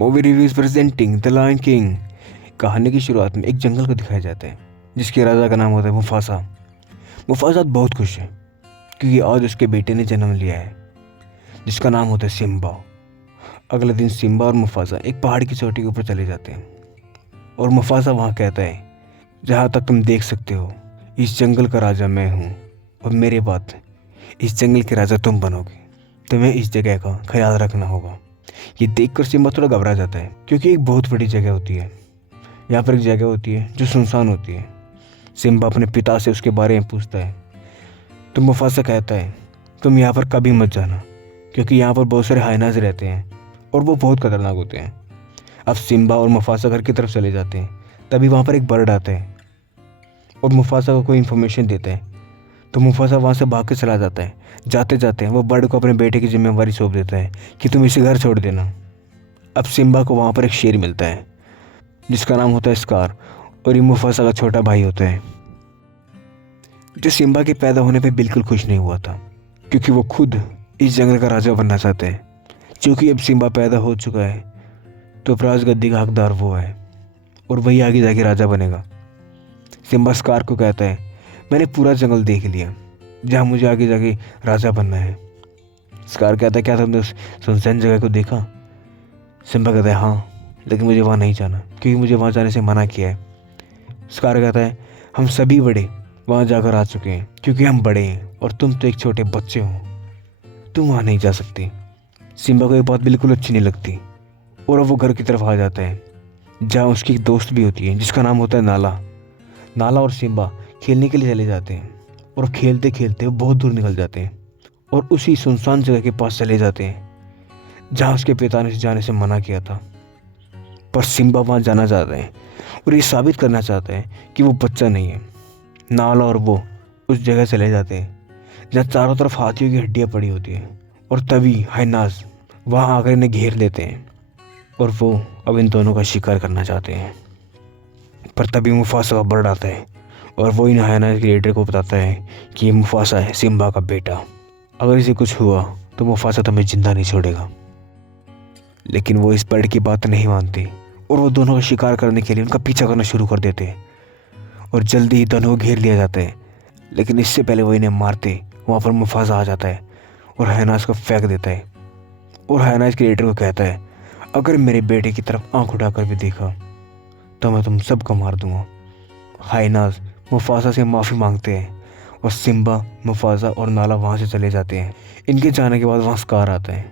Movie reviews presenting the Lion King. कहानी की शुरुआत में एक जंगल को दिखाया जाता है जिसके राजा का नाम होता है मुफासा। मुफासा बहुत खुश है क्योंकि आज उसके बेटे ने जन्म लिया है जिसका नाम होता है सिम्बा। अगले दिन सिम्बा और मुफासा एक पहाड़ की चोटी के ऊपर चले जाते हैं और मुफासा वहाँ कहता है, जहाँ तक तुम देख सकते हो इस जंगल का राजा मैं हूँ और मेरे बाद इस जंगल के राजा तुम बनोगे। तुम्हें इस जगह का ख्याल रखना होगा। ये देखकर सिम्बा थोड़ा घबरा जाता है क्योंकि एक बहुत बड़ी जगह होती है। यहाँ पर एक जगह होती है जो सुनसान होती है। सिम्बा अपने पिता से उसके बारे में पूछता है तो मुफासा कहता है, तुम यहाँ पर कभी मत जाना क्योंकि यहाँ पर बहुत सारे हाइनाज रहते हैं और वो बहुत खतरनाक होते हैं। अब सिम्बा और मुफासा घर की तरफ चले जाते हैं। तभी वहाँ पर एक बर्ड आता है और मुफासा को कोई इन्फॉर्मेशन देता है तो मुफासा वहाँ से भाग के चला जाता है। जाते जाते वो बर्ड को अपने बेटे की जिम्मेवारी सौंप देता है कि तुम इसे घर छोड़ देना। अब सिम्बा को वहाँ पर एक शेर मिलता है जिसका नाम होता है स्कार और ये मुफासा का छोटा भाई होता है जो सिम्बा के पैदा होने पे बिल्कुल खुश नहीं हुआ था क्योंकि वो खुद इस जंगल का राजा बनना चाहता है। क्योंकि अब सिम्बा पैदा हो चुका है तो अब राजगद्दी का हकदार वो है और वही आगे जाके राजा बनेगा। सिम्बा स्कार को कहता है, मैंने पूरा जंगल देख लिया जहाँ मुझे आगे जाके राजा बनना है। स्कार कहता है, क्या तुमने उस सुनसान जगह को देखा? सिम्बा कहता है, हाँ, लेकिन मुझे वहाँ नहीं जाना क्योंकि मुझे वहाँ जाने से मना किया है। स्कार कहता है, हम सभी बड़े वहाँ जाकर आ चुके हैं क्योंकि हम बड़े हैं और तुम तो एक छोटे बच्चे हो, तुम वहाँ नहीं जा सकती। सिम्बा को ये बात बिल्कुल अच्छी नहीं लगती और अब वो घर की तरफ आ जाता है जहाँ उसकी एक दोस्त भी होती है जिसका नाम होता है नाला। नाला और सिम्बा खेलने के लिए चले जाते हैं और खेलते खेलते वो बहुत दूर निकल जाते हैं और उसी सुनसान जगह के पास चले जाते हैं जहाँ उसके पिता ने जाने से मना किया था। पर सिम्बा वहाँ जाना चाहता है और ये साबित करना चाहता है कि वो बच्चा नहीं है। नाला और वो उस जगह चले जाते हैं जहाँ चारों तरफ हाथियों की हड्डियाँ पड़ी होती हैं और तभी हाइनाज वहाँ आकर इन्हें घेर लेते हैं और वो अब इन दोनों का शिकार करना चाहते हैं। पर तभी मुफासा का बर्ड आता है और वो इन हाइनाज के लीडर को बताता है कि ये मुफासा है, सिम्बा का बेटा। अगर इसे कुछ हुआ तो मुफासा तुम्हें जिंदा नहीं छोड़ेगा। लेकिन वो इस बर्ड की बात नहीं मानते और वो दोनों का शिकार करने के लिए उनका पीछा करना शुरू कर देते हैं और जल्दी ही दोनों को घेर लिया जाता है। लेकिन इससे पहले वो इन्हें मारते वहाँ पर मुफासा आ जाता है और हाइनाज को फेंक देता है और हाइनाज के लीडर को कहता है, अगर मेरे बेटे की तरफ आंख उठाकर भी देखा तो मैं तुम सबको मार दूंगा। हाइनाज मुफासा से माफ़ी मांगते हैं और सिम्बा, मुफासा और नाला वहाँ से चले जाते हैं। इनके जाने के बाद वहाँ स्कार आता है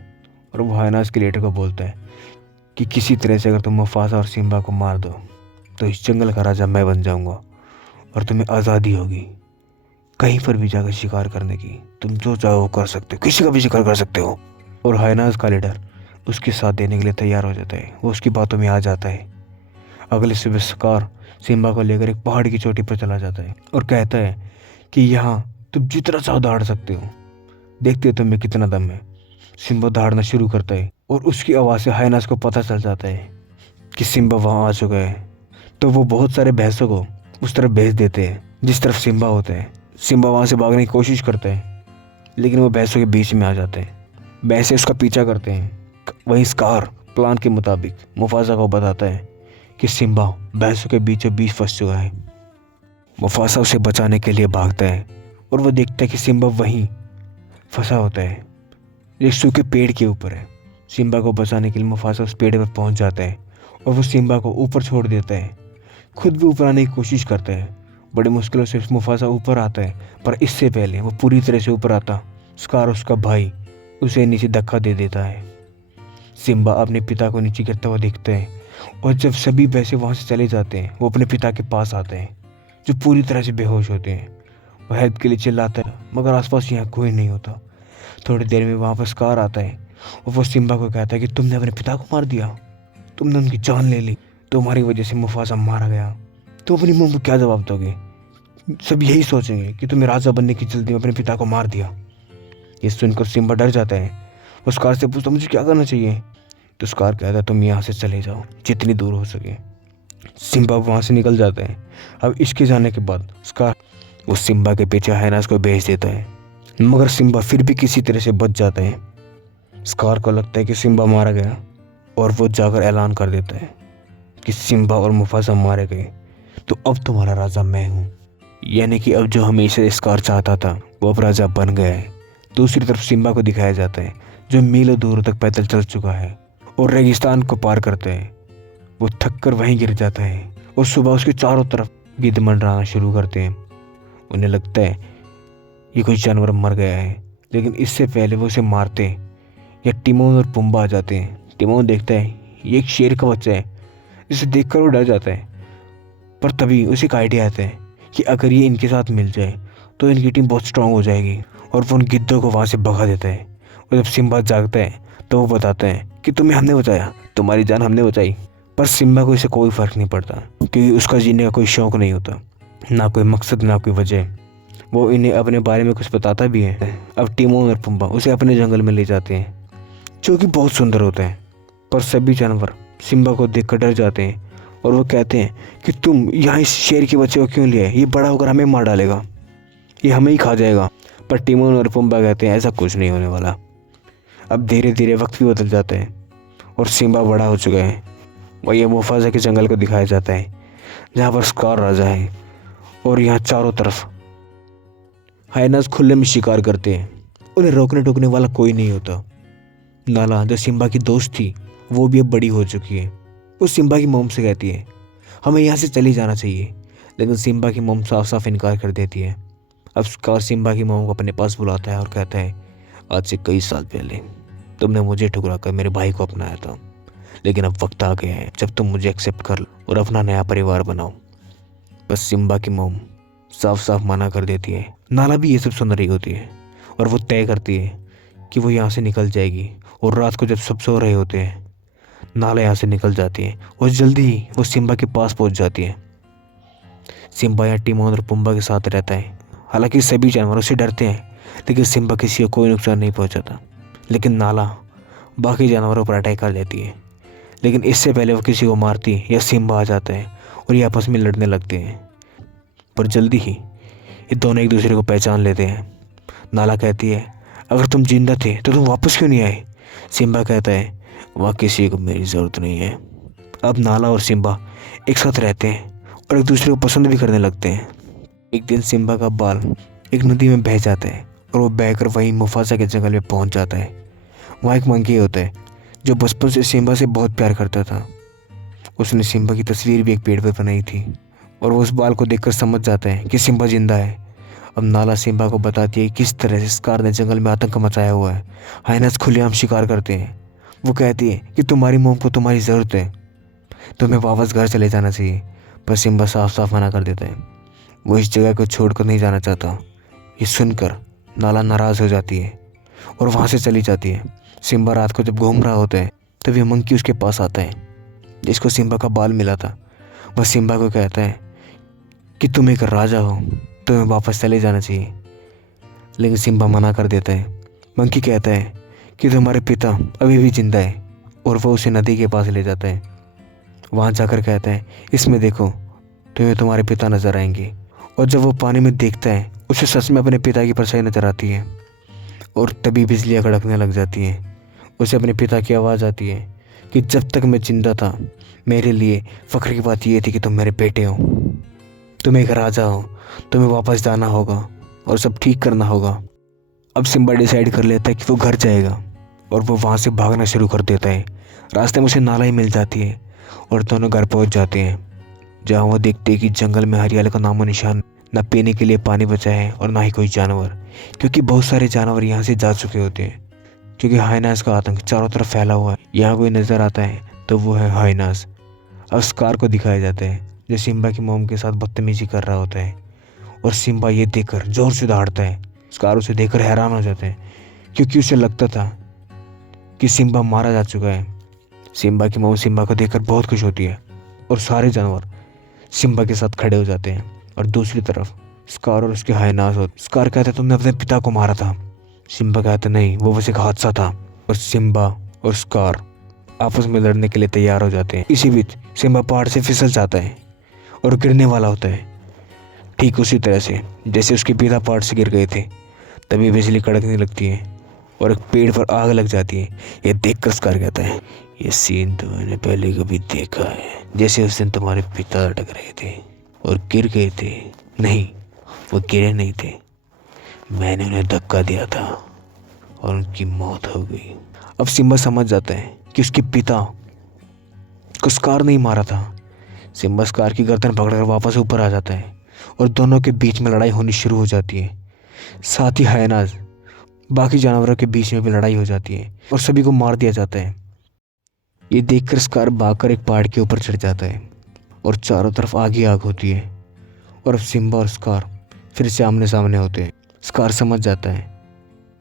और वो हाइनाज के लीडर को बोलता है कि किसी तरह से अगर तुम मुफासा और सिम्बा को मार दो तो इस जंगल का राजा मैं बन जाऊंगा और तुम्हें आज़ादी होगी कहीं पर भी जाकर शिकार करने की। तुम जो चाहो कर सकते हो, किसी का भी शिकार कर सकते हो। और हाइनाज का लीडर उसके साथ देने के लिए तैयार हो जाता है। वो उसकी बातों में आ जाता है। अगले सुबह स्कार सिम्बा को लेकर एक पहाड़ की चोटी पर चला जाता है और कहता है कि यहाँ तुम जितना चाहो दौड़ सकते हो, देखते हो तुम्हें कितना दम है। सिम्बा दौड़ना शुरू करता है और उसकी आवाज़ से हाइनाज को पता चल जाता है कि सिम्बा वहाँ आ चुका है। तो वो बहुत सारे भैंसों को उस तरफ भेज देते हैं जिस तरफ सिम्बा होता है। सिम्बा वहाँ से भागने की कोशिश करता है लेकिन वो भैंसों के बीच में आ जाते हैं। भैंसे उसका पीछा करते हैं। वहीं स्कार प्लान के मुताबिक मुफासा को बताता है कि सिम्बा भैंसों के बीचों बीच फंस चुका है। मुफासा उसे बचाने के लिए भागता है और वो देखता है कि सिम्बा वहीं फंसा होता है, एक सूखे पेड़ के ऊपर है। सिम्बा को बचाने के लिए मुफासा उस पेड़ पर पहुंच जाता है और वो सिम्बा को ऊपर छोड़ देता है। खुद भी ऊपर आने की कोशिश करता है। बड़ी मुश्किलों से मुफासा ऊपर आता है पर इससे पहले वो पूरी तरह से ऊपर आता स्कार उसका भाई उसे नीचे धक्का दे देता है। सिम्बा अपने पिता को नीचे गिरता हुआ देखता है और जब सभी वैसे वहाँ से चले जाते हैं वो अपने पिता के पास आते हैं जो पूरी तरह से बेहोश होते हैं। वह हेल्प के लिए चिल्लाता है मगर आसपास यहाँ कोई नहीं होता। थोड़ी देर में वहाँ पर स्कार आता है और वो सिम्बा को कहता है कि तुमने अपने पिता को मार दिया, तुमने उनकी जान ले ली, तुम्हारी वजह से मुफासा मारा गया। तो अपनी मुँह को क्या जवाब दोगे? सब यही सोचेंगे कि तुम्हें राजा बनने की जल्दी में अपने पिता को मार दिया। ये सुनकर सिम्बा डर जाता है। वो स्कार से पूछता मुझे क्या करना चाहिए? तो स्कार कहता है तुम यहाँ से चले जाओ जितनी दूर हो सके। सिम्बा वहाँ से निकल जाता है। अब इसके जाने के बाद स्कार वो सिम्बा के पीछे हाइनाज को भेज देता है मगर सिम्बा फिर भी किसी तरह से बच जाता है। स्कार को लगता है कि सिम्बा मारा गया और वो जाकर ऐलान कर देता है कि सिम्बा और मुफासा मारे गए, तो अब तुम्हारा राजा मैं हूँ। यानी कि अब जो हमेशा स्कार चाहता था वो अब राजा बन गया है। दूसरी तरफ सिम्बा को दिखाया जाता है जो मीलों दूर तक पैदल चल चुका है और रेगिस्तान को पार करता है। वो थक कर वहीं गिर जाता है और सुबह उसके चारों तरफ गिद्ध मंडराना शुरू करते हैं। उन्हें लगता है ये कोई जानवर मर गया है, लेकिन इससे पहले वो उसे मारते हैं या टिमोन और पुम्बा आ जाते हैं। टिमोन देखता है ये एक शेर का बच्चा है, जिसे देखकर वो डर जाता है। पर तभी उसे एक आइडिया आता है कि अगर ये इनके साथ मिल जाए तो इनकी टीम बहुत स्ट्रांग हो जाएगी, और वो उन गिद्धों को वहाँ से भगा देता है। और जब सिम्बा जागता है तो वो बताता है कि तुम्हें हमने बचाया, तुम्हारी जान हमने बचाई। पर सिम्बा को इससे कोई फ़र्क नहीं पड़ता, क्योंकि उसका जीने का कोई शौक़ नहीं होता, ना कोई मकसद ना कोई वजह। वो इन्हें अपने बारे में कुछ बताता भी है। अब टिमोन और पुम्बा उसे अपने जंगल में ले जाते हैं, जो कि बहुत सुंदर होता है। पर सभी जानवर सिम्बा को देखकर डर जाते हैं और वो कहते हैं कि तुम यहाँ इस शेर के बच्चे को क्यों लिए, ये बड़ा होकर हमें मार डालेगा, ये हमें ही खा जाएगा। पर टिमोन और पुम्बा कहते हैं ऐसा कुछ नहीं होने वाला। अब धीरे धीरे वक्त भी बदल जाता है और सिम्बा बड़ा हो चुका है। वही मुफासा के जंगल को दिखाया जाता है, जहाँ पर स्कार राजा है और यहाँ चारों तरफ हाइनास खुले में शिकार करते हैं। उन्हें रोकने टोकने वाला कोई नहीं होता। नाला जो सिम्बा की दोस्त थी वो भी अब बड़ी हो चुकी है। वो सिम्बा की मोम से कहती है हमें यहाँ से चले जाना चाहिए, लेकिन सिम्बा की मोम साफ साफ इनकार कर देती है। अब स्कार सिम्बा की मोम को अपने पास बुलाता है और कहता है आज से कई साल पहले तुमने मुझे ठुकरा कर मेरे भाई को अपनाया था, लेकिन अब वक्त आ गया है जब तुम मुझे एक्सेप्ट कर लो और अपना नया परिवार बनाओ। बस सिम्बा की मोम साफ साफ मना कर देती है। नाला भी ये सब सुन रही होती है और वो तय करती है कि वो यहाँ से निकल जाएगी। और रात को जब सब सो रहे होते हैं, नाला यहाँ से निकल जाती है और जल्दी ही वो सिम्बा के पास पहुँच जाती है। सिम्बा यहाँ टिमोन और पुम्बा के साथ रहता है। हालांकि सभी जानवर उससे डरते हैं, लेकिन सिम्बा किसी को कोई नुकसान नहीं पहुँचाता। लेकिन नाला बाकी जानवरों पर अटैक कर लेती है, लेकिन इससे पहले वो किसी को मारती या सिम्बा आ जाता है और ये आपस में लड़ने लगते हैं। पर जल्दी ही ये दोनों एक दूसरे को पहचान लेते हैं। नाला कहती है अगर तुम जिंदा थे तो तुम वापस क्यों नहीं आए। सिम्बा कहता है वहाँ किसी को मेरी ज़रूरत नहीं है। अब नाला और सिम्बा एक साथ रहते हैं और एक दूसरे को पसंद भी करने लगते हैं। एक दिन सिम्बा का बाल एक नदी में बह जाता है और वो बहकर वहीं मुफासा के जंगल में पहुंच जाता है। वहाँ एक मंकी होता है जो बचपन से सिम्बा से बहुत प्यार करता था। उसने सिम्बा की तस्वीर भी एक पेड़ पर बनाई थी और वो उस बाल को देखकर समझ जाता है कि सिम्बा जिंदा है। अब नाला सिम्बा को बताती है किस तरह से स्कार ने जंगल में आतंक मचाया हुआ है। हाइनास खुलेआम शिकार करते हैं। वो कहती है कि तुम्हारी मोम को तुम्हारी ज़रूरत है, तुम्हें वापस घर चले जाना चाहिए। पर सिम्बा साफ साफ मना कर देता है, वो इस जगह को छोड़कर नहीं जाना चाहता। ये सुनकर नाला नाराज़ हो जाती है और वहाँ से चली जाती है। सिम्बा रात को जब घूम रहा होता है तब ये मंकी उसके पास आता है जिसको सिम्बा का बाल मिला था। वह सिम्बा को कहता है कि तुम एक राजा हो, तुम्हें वापस चले जाना चाहिए। लेकिन सिम्बा मना कर देता है। मंकी कहता है कि तुम्हारे पिता अभी भी जिंदा है और वो उसे नदी के पास ले जाता है। वहाँ जाकर कहता है इसमें देखो, तुम्हें तुम्हारे पिता नजर आएंगे। और जब वो पानी में देखता है उसे सच में अपने पिता की परछाई नजर आती है और तभी बिजलियाँ कड़कने लग जाती हैं। उसे अपने पिता की आवाज़ आती है कि जब तक मैं जिंदा था मेरे लिए फ़ख्र की बात ये थी कि तुम मेरे बेटे हो, तुम एक राजा हो, तुम्हें वापस जाना होगा और सब ठीक करना होगा। अब सिम्बा डिसाइड कर लेता है कि वो घर जाएगा और वो वहाँ से भागना शुरू कर देता है। रास्ते में उसे नाला ही मिल जाती है और दोनों घर पहुँच जाते हैं, जहाँ वो देखते हैं कि जंगल में हरियाली का नामो निशान, न पीने के लिए पानी बचा है और ना ही कोई जानवर, क्योंकि बहुत सारे जानवर यहाँ से जा चुके होते हैं। क्योंकि हाइनास का आतंक चारों तरफ फैला हुआ है। यहाँ कोई नज़र आता है तो वो है हाइनास। अब स्कार को दिखाया जाता है जो सिम्बा की मोम के साथ बदतमीजी कर रहा होता है और सिम्बा ये देखकर जोर से दहाड़ता है। स्कार उसे देखकर हैरान हो जाते हैं क्योंकि उसे लगता था कि सिम्बा मारा जा चुका है। सिम्बा की मोम सिम्बा को देखकर बहुत खुश होती है और सारे जानवर सिम्बा के साथ खड़े हो जाते हैं। और दूसरी तरफ स्कार और उसके हाइनास होते। स्कार कहता है तुमने अपने पिता को मारा था। सिम्बा कहता नहीं, वो बस एक हादसा था। और सिम्बा और स्कार आपस में लड़ने के लिए तैयार हो जाते हैं। इसी बीच सिम्बा पहाड़ से फिसल जाता है और गिरने वाला होता है, ठीक उसी तरह से जैसे उसके पिता पहाड़ से गिर गए थे। तभी बिजली कड़कने लगती है और एक पेड़ पर आग लग जाती है। यह देखकर स्कार कहता है ये सीन तो मैंने पहले कभी देखा है, जैसे उस दिन तुम्हारे पिता अटक रहे थे और गिर गए थे। नहीं, वो गिरे नहीं थे, मैंने उन्हें धक्का दिया था और उनकी मौत हो गई। अब सिम्बा समझ जाता है कि उसके पिता को स्कार नहीं मारा था। सिम्बा स्कार की गर्दन पकड़कर वापस ऊपर आ जाता है और दोनों के बीच में लड़ाई होनी शुरू हो जाती है। साथ ही हायनाज बाकी जानवरों के बीच में भी लड़ाई हो जाती है और सभी को मार दिया जाता है। ये देखकर स्कार भागकर एक पहाड़ के ऊपर चढ़ जाता है और चारों तरफ आग ही आग होती है और अब सिम्बा और स्कार फिर से आमने सामने होते हैं। स्कार समझ जाता है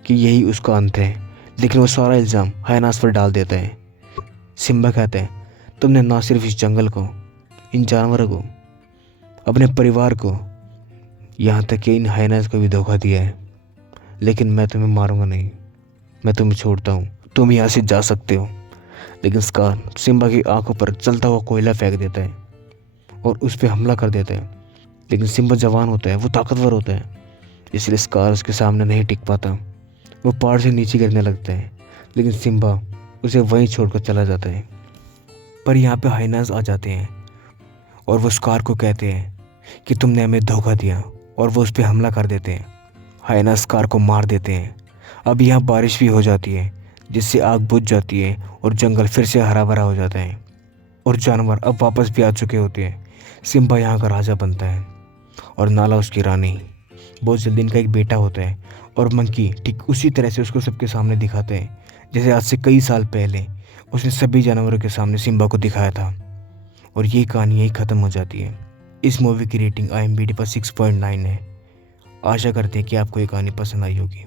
कि यही उसका अंत है, लेकिन वो सारा इल्ज़ाम हायनाज पर डाल देता है। सिम्बा कहता है, तुमने ना सिर्फ इस जंगल को, इन जानवरों को, अपने परिवार को, यहाँ तक कि इन हायनाज को भी धोखा दिया है, लेकिन मैं तुम्हें मारूंगा नहीं, मैं तुम्हें छोड़ता हूँ, तुम यहाँ से जा सकते हो। लेकिन स्कार सिम्बा की आंखों पर चलता हुआ कोयला फेंक देता है और उस पर हमला कर देता है। लेकिन सिम्बा जवान होता है, वो ताकतवर होता है, इसलिए स्कार उसके सामने नहीं टिक पाता। वो पहाड़ से नीचे गिरने लगता है, लेकिन सिम्बा उसे वहीं छोड़कर चला जाता है। पर यहाँ पे हायनाज आ जाते हैं और वो स्कार को कहते हैं कि तुमने हमें धोखा दिया, और वो उस पर हमला कर देते हैं। हायनाज स्कार को मार देते हैं। अब यहाँ बारिश भी हो जाती है, जिससे आग बुझ जाती है और जंगल फिर से हरा भरा हो जाता है और जानवर अब वापस भी आ चुके होते हैं। सिम्बा यहाँ का राजा बनता है और नाला उसकी रानी। बहुत जल्दी इनका एक बेटा होता है और मंकी ठीक उसी तरह से उसको सबके सामने दिखाते हैं जैसे आज से कई साल पहले उसने सभी जानवरों के सामने सिम्बा को दिखाया था। और ये कहानी यही ख़त्म हो जाती है। इस मूवी की रेटिंग IMDb पर 6.9 है। आशा करते हैं कि आपको ये कहानी पसंद आई होगी।